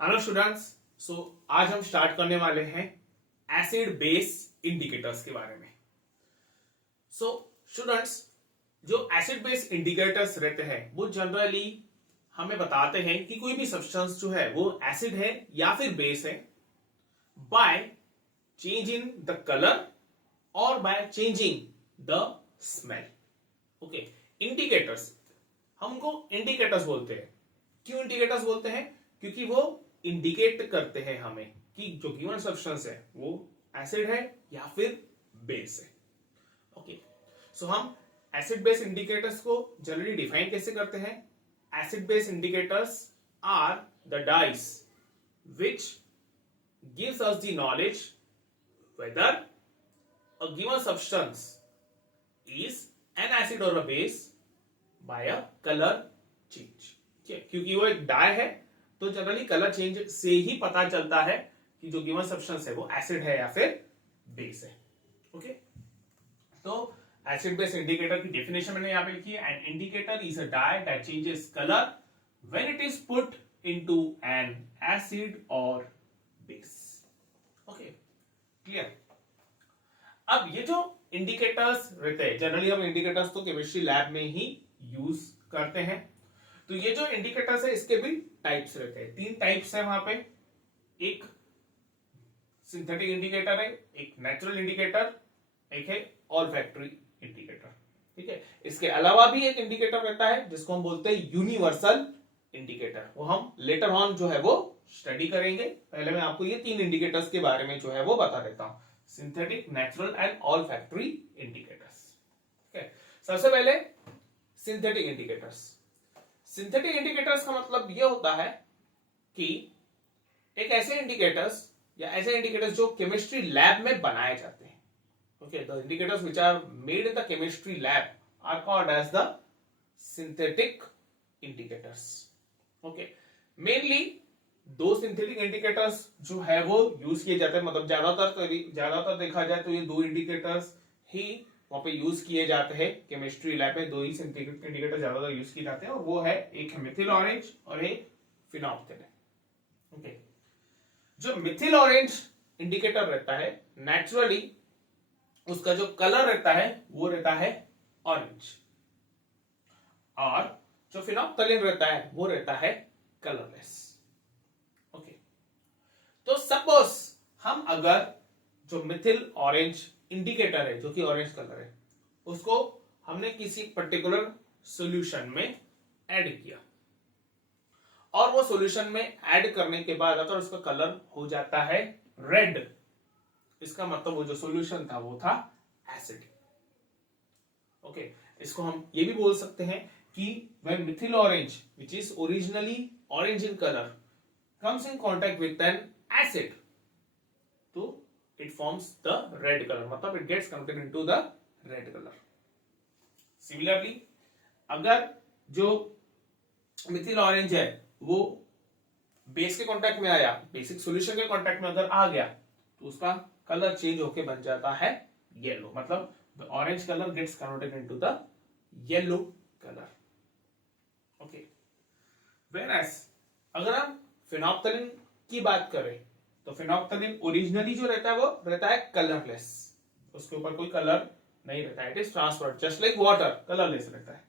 Hello students. सो आज हम start करने वाले हैं एसिड बेस इंडिकेटर्स के बारे में। सो स्टूडेंट्स, जो एसिड बेस इंडिकेटर्स रहते हैं वो जनरली हमें बताते हैं कि कोई भी सब्सटेंस जो है वो एसिड है या फिर बेस है by change in the colour और by changing the smell. Okay, indicators, हमको इंडिकेटर्स बोलते हैं। क्यों इंडिकेटर्स बोलते हैं? क्योंकि वो इंडिकेट करते हैं हमें कि जो गिवन सब्सटेंस है वो एसिड है या फिर बेस है। ओके, सो हम एसिड बेस इंडिकेटर्स को जनरली डिफाइन कैसे करते हैं? Acid base indicators are the dyes which gives us the knowledge whether a given substance is an acid or a base by a color change। क्योंकि वो एक die है तो generally colour change से ही पता चलता है कि जो गिवन सब्सटेंस है वो एसिड है या फिर बेस है। ओके, तो एसिड बेस इंडिकेटर की डेफिनेशन मैंने यहां पे लिखी है। An indicator is a dye that changes colour when it is put into an acid और बेस। Okay, clear? अब ये जो इंडिकेटर्स रहते हैं, जनरली हम इंडिकेटर्स तो केमिस्ट्री लैब में ही यूज करते हैं। तो ये जो इंडिकेटर्स है इसके भी टाइप्स रहते हैं। 3 टाइप्स है वहां पे। एक सिंथेटिक इंडिकेटर है, एक नेचुरल इंडिकेटर, एक है ऑल्फैक्टरी इंडिकेटर। ठीक है, इसके अलावा भी एक इंडिकेटर रहता है जिसको हम बोलते हैं यूनिवर्सल इंडिकेटर। वो हम लेटर ऑन जो है वो स्टडी करेंगे। पहले मैं आपको ये 3 इंडिकेटर्स के बारे में जो है वो बता देता हूं, synthetic, natural and olfactory indicators. ठीक है, सबसे पहले सिंथेटिक इंडिकेटर्स। सिंथेटिक इंडिकेटर्स का मतलब यह होता है कि एक ऐसे इंडिकेटर्स या ऐसे इंडिकेटर्स जो केमिस्ट्री लैब में बनाए जाते हैं। Okay, the indicators which are made in the chemistry lab are called as the synthetic indicators. Okay, mainly 2 synthetic indicators जो है वो यूज किए जाते हैं। मतलब ज्यादातर देखा जाए तो ये 2 इंडिकेटर्स ही वहां पे यूज किए जाते हैं केमिस्ट्री लैब में। 2 ही सिंथेटिक इंडिकेटर ज्यादातर यूज किए जाते हैं और वो है एक है मिथिल ऑरेंज और एक फिनोप्थेलिन। ओके, जो मिथिल ऑरेंज इंडिकेटर रहता है नेचुरली उसका जो कलर रहता है वो रहता है ऑरेंज, और जो फिनोप्थेलिन रहता है वो रहता है कलरलेस। ओके, तो सपोज हम अगर जो मिथिल ऑरेंज इंडिकेटर है जो कि ऑरेंज कलर है उसको हमने किसी पर्टिकुलर सॉल्यूशन में ऐड किया और वो सॉल्यूशन में ऐड करने के बाद अगर उसका कलर हो जाता है रेड, इसका मतलब वो जो सॉल्यूशन था वो था एसिड। ओके, इसको हम ये भी बोल सकते हैं कि when methyl orange which is originally orange in color comes in contact with an acid तो it forms the red color, मतलब it gets converted into the red color। Similarly, अगर जो मिथिल ऑरेंज है वो बेस के कांटेक्ट में आया, basic solution के कांटेक्ट में अगर आ गया तो उसका कलर चेंज होके बन जाता है येलो, मतलब the orange color gets converted into the yellow color। Okay, whereas अगर हम फिनोप्थेलिन की बात करें तो फिनोप्थेलिन ओरिजिनली जो रहता है वो रहता है कलरलेस, उसके ऊपर कोई कलर नहीं रहता है, it is transferred just like water, colourless रहता है।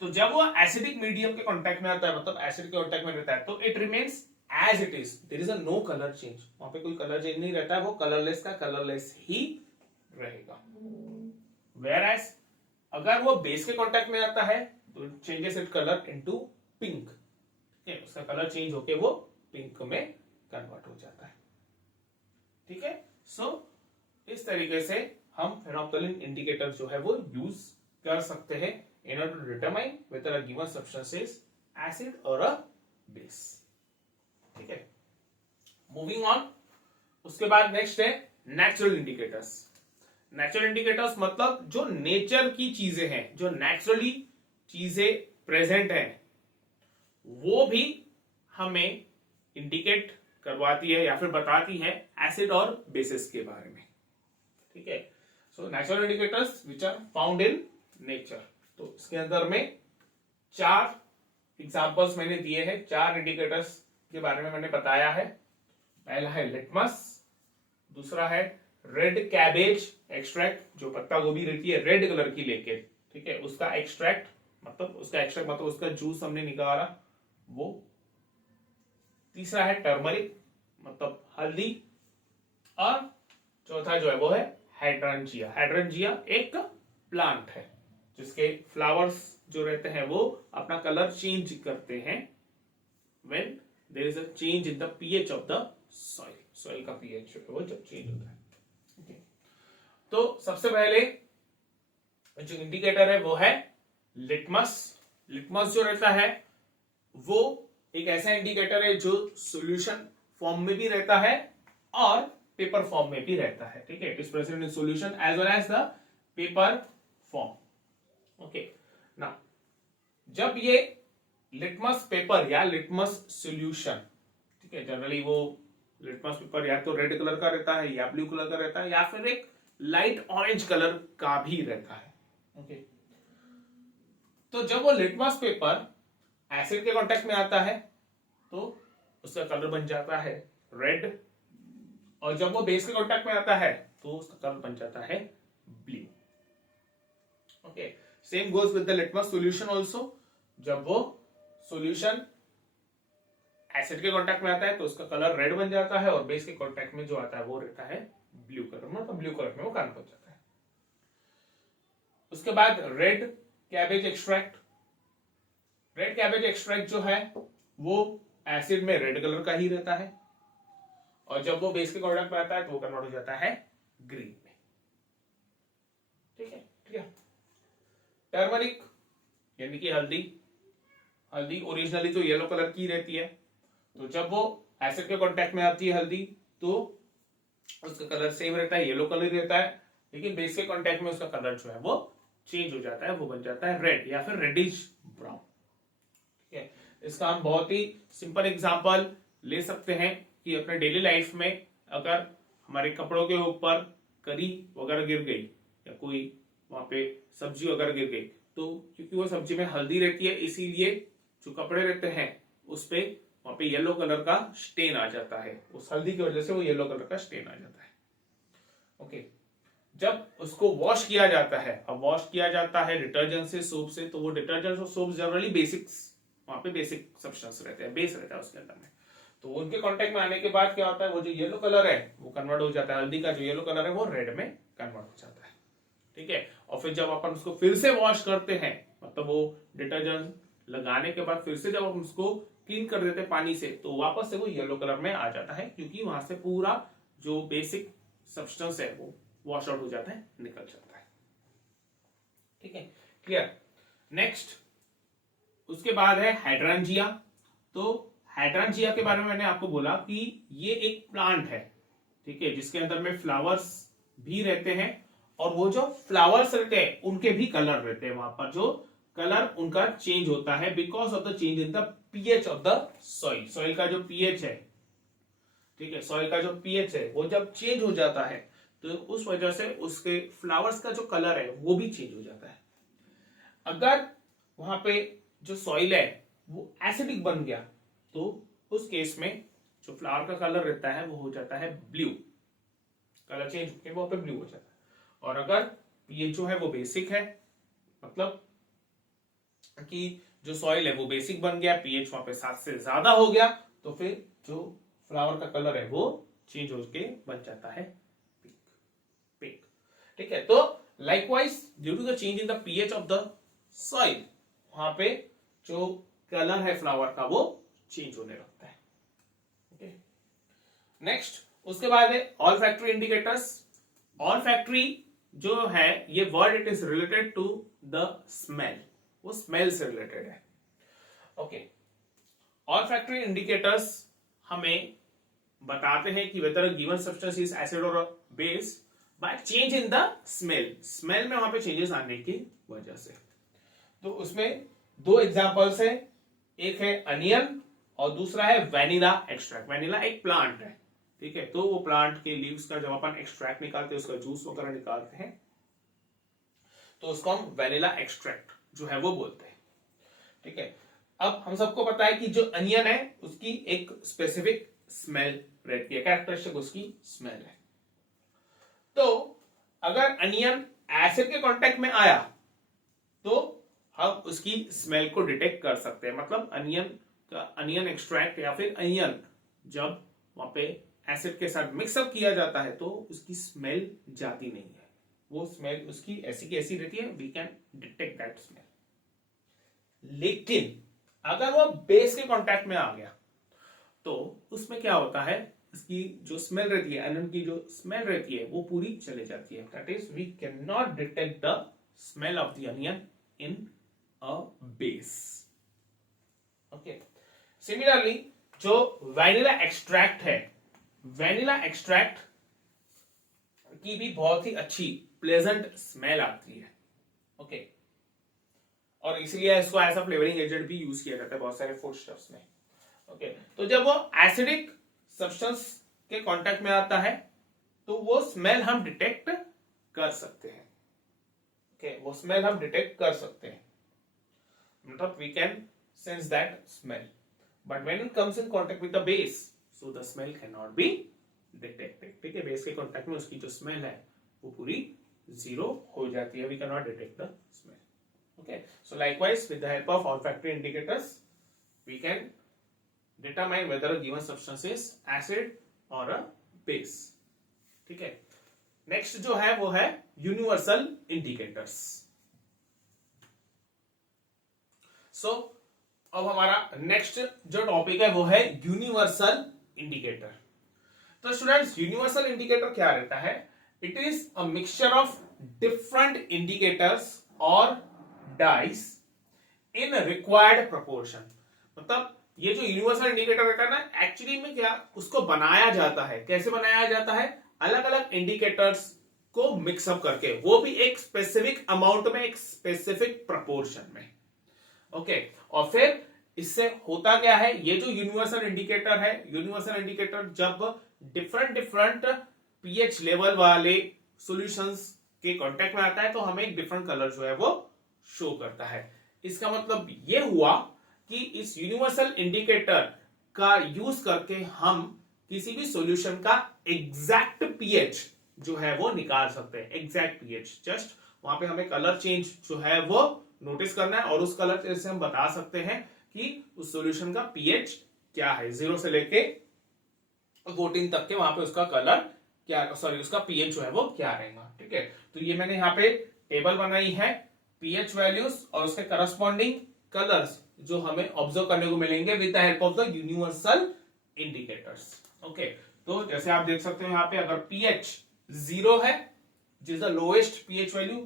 तो जब वो एसिडिक मीडियम के कांटेक्ट में आता है, मतलब एसिड के कांटेक्ट में रहता है, तो it remains as it is, there is a no colour change, वहां पे कोई कलर चेंज नहीं रहता है, वो कलरलेस का कलरलेस ही रहेगा। Whereas अगर वो बेस के कांटेक्ट में आता है तो changes it colour into pink. ठीक है, उसका कलर चेंज होके वो पिंक में कन्वर्ट हो जाता है। ठीक है, सो इस तरीके से हम फिनोप्थेलिन इंडिकेटर जो है वो यूज कर सकते हैं in order to determine whether a given substance is acid or a base। ठीक है, मूविंग ऑन, उसके बाद नेक्स्ट है नेचुरल इंडिकेटर्स। नेचुरल इंडिकेटर्स मतलब जो नेचर की चीजें हैं, जो नेचुरली चीजें प्रेजेंट हैं, वो भी हमें इंडिकेट करवाती है या फिर बताती है एसिड और बेसिस के बारे में। ठीक है, so natural indicators which are found in nature. तो इसके अंदर में 4 एग्जांपल्स मैंने दिए हैं, 4 इंडिकेटर्स के बारे में मैंने बताया है। पहला है लिटमस, दूसरा है रेड कैबेज एक्सट्रैक्ट, जो पत्ता गोभी रहती है रेड कलर की लेके, ठीक है, उसका एक्सट्रैक्ट मतलब उसका जूस हमने निकाला वो। तीसरा है टर्मरिक मतलब हल्दी, और चौथा जो है वो है हाइड्रेंजिया। हाइड्रेंजिया एक प्लांट है जिसके फ्लावर्स जो रहते हैं वो अपना कलर चेंज करते हैं when there is a change in the pH of the soil। soil का pH जो है वो जब चेंज होता है। okay। तो सबसे पहले जो इंडिकेटर है वो है लिटमस। लिटमस जो रहता है वो एक ऐसा इंडिकेटर है जो सॉल्यूशन फॉर्म में भी रहता है और पेपर फॉर्म में भी रहता है, ठीक है। It is present in solution as well as the paper form. Okay, now जब ये लिटमस पेपर या लिटमस सॉल्यूशन, ठीक है, जनरली वो लिटमस पेपर या तो रेड कलर का रहता है या ब्लू कलर का रहता है या फिर एक लाइट ऑरेंज कलर का भी रहता है। ओके, तो जब वो लिटमस पेपर एसिड के कांटेक्ट में आता है तो उसका कलर बन जाता है रेड, और जब वो बेस के कांटेक्ट में आता है तो उसका कलर बन जाता है blue. Okay, same goes with the litmus solution also. जब वो सॉल्यूशन एसिड के कांटेक्ट में आता है तो उसका कलर रेड बन जाता है, और बेस के कांटेक्ट में जो आता है वो रहता है ब्लू कलर, मतलब ब्लू कलर में वो कन्वर्ट हो जाता है। उसके बाद red cabbage extract. Red cabbage extract जो है वो एसिड में रेड कलर का ही रहता है, और जब वो बेस के कांटेक्ट में आता है तो वो कन्वर्ट हो जाता है ग्रीन में, ठीक है। ठीक है, टर्मरिक यानी कि हल्दी। हल्दी ओरिजिनली तो येलो कलर की रहती है, तो जब वो एसिड के कांटेक्ट में आती है हल्दी तो उसका कलर सेम रहता है, येलो कलर रहता है, लेकिन बेस के कांटेक्ट में उसका कलर जो है वो चेंज हो जाता है, वो बन जाता है रेड या फिर रेडिश ब्राउन। ठीक है, इसका हम बहुत ही सिंपल एग्जांपल ले सकते हैं कि अपने डेली लाइफ में अगर हमारे कपड़ों के ऊपर करी वगैरह गिर गई या कोई वहां पे सब्जी वगैरह गिर गई, तो क्योंकि वो सब्जी में हल्दी रहती है इसीलिए जो कपड़े रहते हैं उस पे वहां पे येलो कलर का स्टेन आ जाता है, उस हल्दी की वजह से वो येलो कलर का स्टेन आ जाता है। ओके, जब उसको वॉश किया जाता है, अब वॉश किया जाता है डिटर्जेंट से, सोप से, तो वो डिटर्जेंट और सोप जनरली बेसिक्स, वहां पे बेसिक सब्सटेंस रहते हैं, बेस रहता है उसके अंदर में, तो उनके कांटेक्ट में आने के बाद क्या होता है, वो जो येलो कलर है वो कन्वर्ट हो जाता है, हल्दी का जो येलो कलर है वो रेड में कन्वर्ट हो जाता है। ठीक है, और फिर जब अपन उसको फिर से वॉश करते हैं, मतलब वो डिटर्जेंट लगाने के बाद फिर से जब हम उसको क्लीन कर देते हैं पानी से, तो वापस से वो येलो कलर में आ जाता है, क्योंकि वहां से पूरा जो बेसिक सब्सटेंस है वो वॉश आउट हो जाता है, निकल जाता है। ठीक है, क्लियर। नेक्स्ट उसके बाद है हाइड्रेंजिया। तो हाइड्रेंजिया के बारे में मैंने आपको बोला कि ये एक प्लांट है, ठीक है, जिसके अंदर में फ्लावर्स भी रहते हैं, और वो जो फ्लावर्स रहते हैं उनके भी कलर रहते हैं, वहां पर जो कलर उनका चेंज होता है because of the change in the pH of the soil. Soil का जो पीएच है, ठीक है, सॉइल का जो पीएच है वो जब चेंज हो जाता है तो उस वजह से उसके फ्लावर्स का जो कलर है वो भी चेंज हो जाता है। अगर वहां पे जो सॉइल है वो एसिडिक बन गया तो उस केस में जो फ्लावर का कलर रहता है वो हो जाता है ब्लू, कलर चेंज होकर वहां पे ब्लू हो जाता है। और अगर पीएच जो है वो बेसिक है, मतलब कि जो सॉइल है वो बेसिक बन गया, पीएच वहां पे 7 से ज्यादा हो गया, तो फिर जो फ्लावर का कलर है वो चेंज होके बन जाता है पिंक। ठीक है, तो likewise due to the change in the pH of the soil, वहां पे जो कलर है फ्लावर का वो चेंज होने लगता है। ओके, नेक्स्ट उसके बाद है olfactory indicators. Olfactory जो है ये word it is related to the smell, वो स्मेल से रिलेटेड है। ओके, ऑल फैक्ट्री इंडिकेटर्स हमें बताते हैं कि whether given substance is acid और base by change in the smell, smell में वहां पे चेंजेस आने की वजह से। तो उसमें दो एग्जांपल्स है, एक है अनियन और दूसरा है वैनिला एक्सट्रैक्ट। वैनिला एक प्लांट है, ठीक है, तो वो प्लांट के लीव्स का जब अपन एक्सट्रैक्ट निकालते हैं, उसका जूस वगैरह निकालते हैं, तो उसको हम वैनिला एक्सट्रैक्ट जो है वो बोलते हैं। ठीक है, अब हम सबको पता है कि जो अनियन है उसकी एक स्पेसिफिक स्मेल रहती है, कैरेक्टरिस्टिक उसकी स्मेल है। तो अगर अनियन एसिड के कांटेक्ट में आया तो हम उसकी स्मेल को डिटेक्ट कर सकते हैं। मतलब अनियन एक्सट्रैक्ट या फिर अनियन जब वहां पे एसिड के साथ मिक्सअप किया जाता है तो उसकी स्मेल जाती नहीं है, वो स्मेल उसकी ऐसी की ऐसी रहती है, we can detect that smell. लेकिन अगर वो बेस के कांटेक्ट में आ गया तो उसमें क्या होता है, इसकी जो स्मेल रहती है, अनियन की जो स्मेल रहती है वो पूरी चले जाती है। That is we can not detect the smell of the onion in a base. Okay, similarly जो वैनिला एक्सट्रैक्ट है, वैनिला एक्सट्रैक्ट की भी बहुत ही अच्छी प्लेजेंट स्मेल आती है। ओके, और इसलिए इसको एज अ फ्लेवरिंग एजेंट भी यूज किया जाता है बहुत सारे फूड स्टफ्स में। ओके, तो जब वो एसिडिक सब्सटेंस के कांटेक्ट में आता है तो वो स्मेल हम डिटेक्ट कर सकते हैं। ओके, वो स्मेल हम डिटेक्ट कर सकते हैं, मतलब we can sense that smell, but when it comes in contact with the base so the smell can not be detected. ठीक है, बेस के कांटेक्ट में उसकी जो स्मेल है वो पूरी जीरो हो जाती है, we can not detect the smell. Okay, so likewise with the help of olfactory indicators we can determine whether a given substance is acid or a base। ठीक है, नेक्स्ट जो है वो है यूनिवर्सल इंडिकेटर्स। सो अब हमारा नेक्स्ट जो topic है वो है यूनिवर्सल इंडिकेटर। तो स्टूडेंट्स, यूनिवर्सल इंडिकेटर क्या रहता है? It is a mixture of different indicators और डाइस इन रिक्वायर्ड प्रोपोर्शन। मतलब ये जो यूनिवर्सल इंडिकेटर रहता है ना, एक्चुअली में क्या उसको बनाया जाता है, कैसे बनाया जाता है? अलग अलग इंडिकेटर्स को मिक्सअप करके, वो भी एक स्पेसिफिक अमाउंट में, एक स्पेसिफिक प्रोपोर्शन में। ओके, और फिर इससे होता क्या है, ये जो यूनिवर्सल इंडिकेटर है, यूनिवर्सल इंडिकेटर जब डिफरेंट डिफरेंट पीएच लेवल वाले सॉल्यूशंस के कांटेक्ट में आता है तो हमें एक डिफरेंट कलर जो है वो शो करता है। इसका मतलब ये हुआ कि इस यूनिवर्सल इंडिकेटर का यूज करके हम किसी भी सॉल्यूशन का एग्जैक्ट पीएच जो है वो निकाल सकते हैं। एग्जैक्ट पीएच, जस्ट वहां पे हमें कलर चेंज जो है वो नोटिस करना है और उस कलर से हम बता सकते हैं कि उस सॉल्यूशन का पीएच क्या है, 0 से लेके 14 तक के वहां पे उसका कलर क्या, सॉरी उसका पीएच जो है वो क्या रहेगा। ठीक है, तो ये मैंने यहाँ पे टेबल बनाई है पीएच वैल्यूज और उसके करस्पॉन्डिंग कलर्स जो हमें ऑब्जर्व करने को मिलेंगे with the help of the universal indicators. Okay, तो जैसे आप देख सकते हो यहाँ पे अगर पीएच 0 है, जिस the lowest pH value,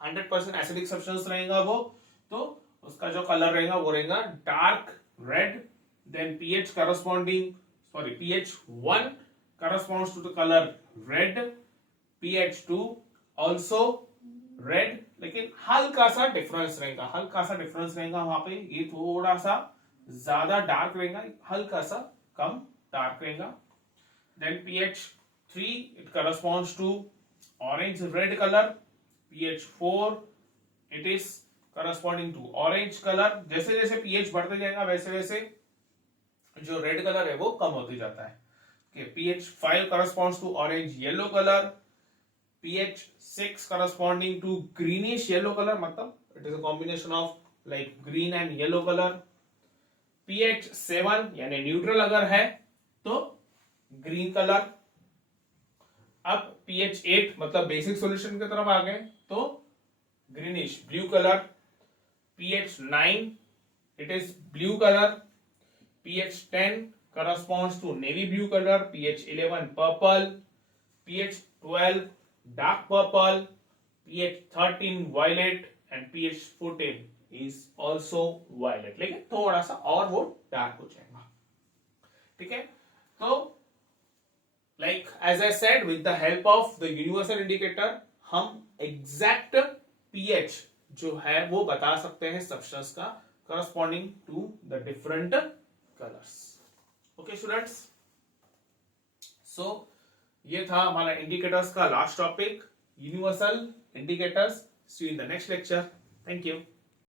100% acidic substance रहेगा वो, तो उसका जो कलर रहेगा वो रहेगा dark red. Then pH corresponding, sorry pH 1 corresponds to the color red, pH2 also red, लेकिन हल्का सा डिफरेंस रहेगा, हल्का सा डिफरेंस रहेगा वहां पे, ये थोड़ा सा ज्यादा डार्क रहेगा, हल्का सा कम डार्क रहेगा। Then pH3 it corresponds to orange red color, pH4 it is corresponding to orange color। जैसे जैसे pH बढ़ते जाएगा वैसे वैसे जो रेड कलर है वो कम होते जाता है। pH5 corresponds to orange yellow color, pH6 corresponding to greenish yellow color, मतलब it is a combination of like green and yellow color। pH7 यानी न्यूट्रल अगर है तो ग्रीन कलर। अब pH8 मतलब बेसिक सॉल्यूशन की तरफ आ गए तो greenish blue colour. pH9 it is blue color, pH10 corresponds to navy blue color, pH11 purple, pH12 dark purple, pH13 violet and pH14 is also violet, लेकिन थोड़ा सा और वो डार्क हो जाएगा। ठीक है, तो like as I said with the help of the universal indicator हम exact pH जो है वो बता सकते हैं सब्सटेंस का corresponding to the different colors। Okay students, so ये था हमारा इंडिकेटर्स का last topic, universal indicators. See you in the next lecture. Thank you.